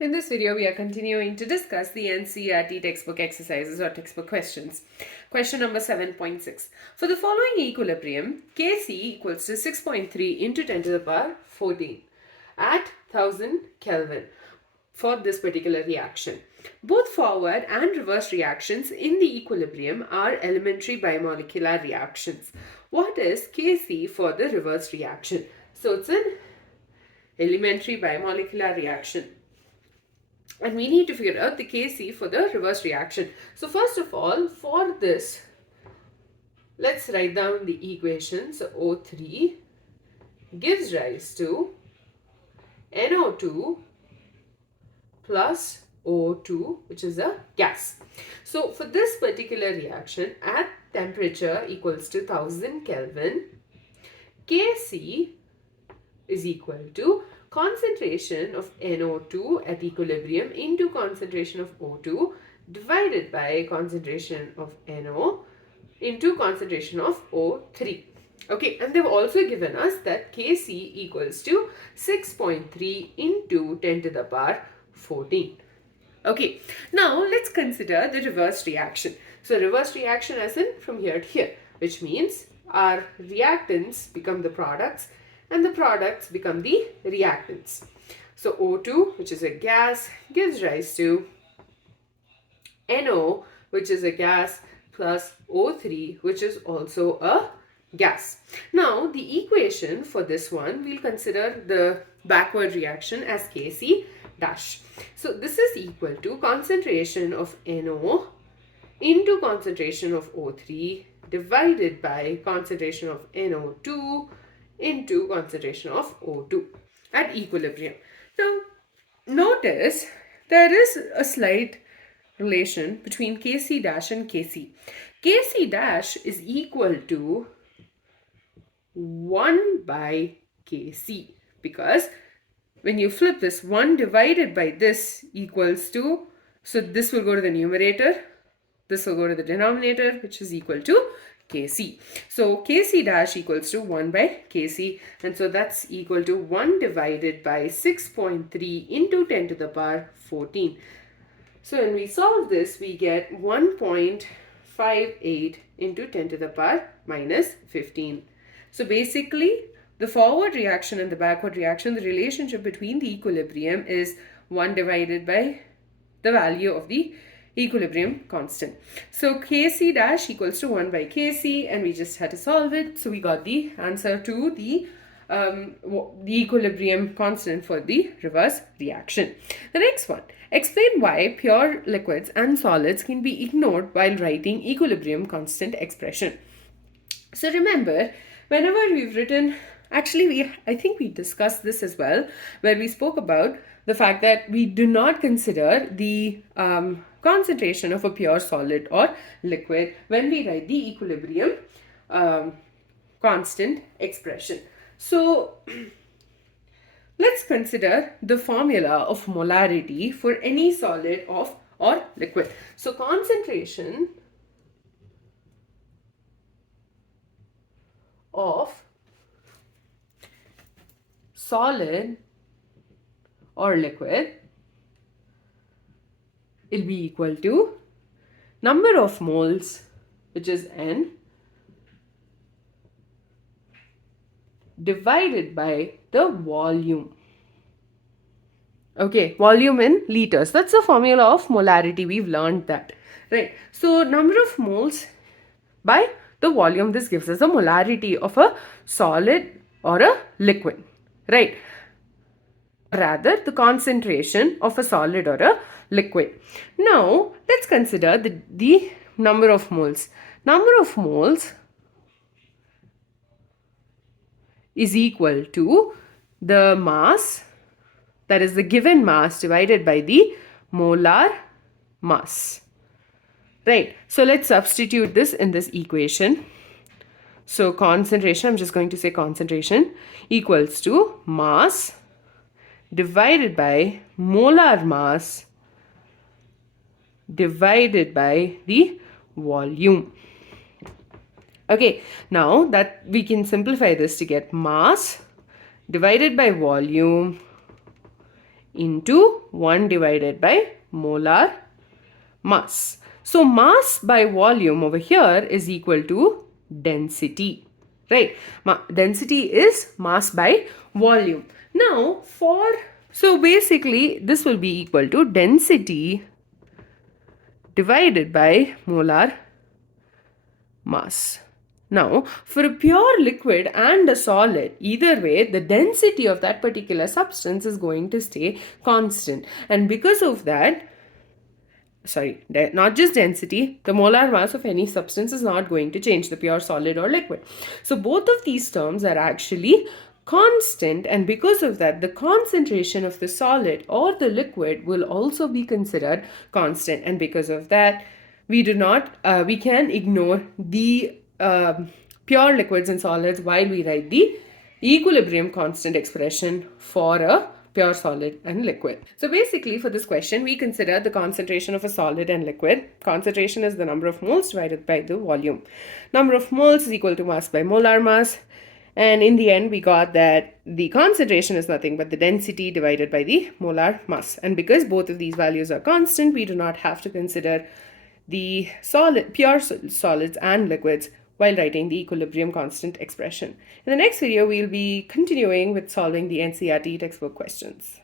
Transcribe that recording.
In this video, we are continuing to discuss the NCERT textbook exercises or textbook questions. Question number 7.6. For the following equilibrium, Kc equals to 6.3 into 10 to the power 14 at 1000 Kelvin for this particular reaction. Both forward and reverse reactions in the equilibrium are elementary bimolecular reactions. What is Kc for the reverse reaction? So it's an elementary bimolecular reaction. And we need to figure out the Kc for the reverse reaction. So first of all, for this, let's write down the equation. So O3 gives rise to NO2 plus O2, which is a gas. So for this particular reaction at temperature equals to 1000 Kelvin, Kc is equal to concentration of NO2 at equilibrium into concentration of O2 divided by concentration of NO into concentration of O3. Okay, and they've also given us that Kc equals to 6.3 into 10 to the power 14. Okay, now let's consider the reverse reaction. So reverse reaction as in from here to here, which means our reactants become the products and the products become the reactants. So O2, which is a gas, gives rise to NO, which is a gas, plus O3, which is also a gas. Now, the equation for this one, we'll consider the backward reaction as Kc dash. So, this is equal to concentration of NO into concentration of O3 divided by concentration of NO2 into concentration of O2 at equilibrium. Now, notice there is a slight relation between Kc dash and Kc. Kc dash is equal to 1 by Kc, because when you flip this, 1 divided by this equals to, so this will go to the numerator, this will go to the denominator, which is equal to Kc. So Kc dash equals to 1 by Kc, and so that's equal to 1 divided by 6.3 into 10 to the power 14. So when we solve this, we get 1.58 into 10 to the power minus 15. So basically, the forward reaction and the backward reaction, the relationship between the equilibrium is 1 divided by the value of the equilibrium constant. So Kc dash equals to 1 by Kc, and we just had to solve it. So we got the answer to the equilibrium constant for the reverse reaction. The next one, explain why pure liquids and solids can be ignored while writing equilibrium constant expression. So remember, whenever we've written, actually I think we discussed this as well, where we spoke about the fact that we do not consider the concentration of a pure solid or liquid when we write the equilibrium constant expression. So let's consider the formula of molarity for any solid or liquid. So concentration of solid or liquid will be equal to number of moles, which is N, divided by the volume. Okay, volume in liters. That's the formula of molarity. We've learned that, right? So number of moles by the volume, this gives us a molarity of a solid or a liquid, right? Rather, the concentration of a solid or a liquid. Now, let's consider the number of moles. Number of moles is equal to the mass, that is the given mass, divided by the molar mass. Right. So let's substitute this in this equation. So concentration, I'm just going to say concentration equals to mass divided by molar mass divided by the volume. Okay, now that we can simplify this to get mass divided by volume into 1 divided by molar mass. So mass by volume over here is equal to density, right? Density is mass by volume. Now so basically this will be equal to density divided by molar mass. Now, for a pure liquid and a solid, either way, the density of that particular substance is going to stay constant. And because of that, not just density, the molar mass of any substance is not going to change, the pure solid or liquid. So both of these terms are actually constant, and because of that, the concentration of the solid or the liquid will also be considered constant. And because of that, we can ignore the pure liquids and solids while we write the equilibrium constant expression for a pure solid and liquid. So basically for this question, we consider the concentration of a solid and liquid. Concentration is the number of moles divided by the volume. Number of moles is equal to mass by molar mass. And in the end, we got that the concentration is nothing but the density divided by the molar mass. And because both of these values are constant, we do not have to consider the pure solids and liquids while writing the equilibrium constant expression. In the next video, we'll be continuing with solving the NCERT textbook questions.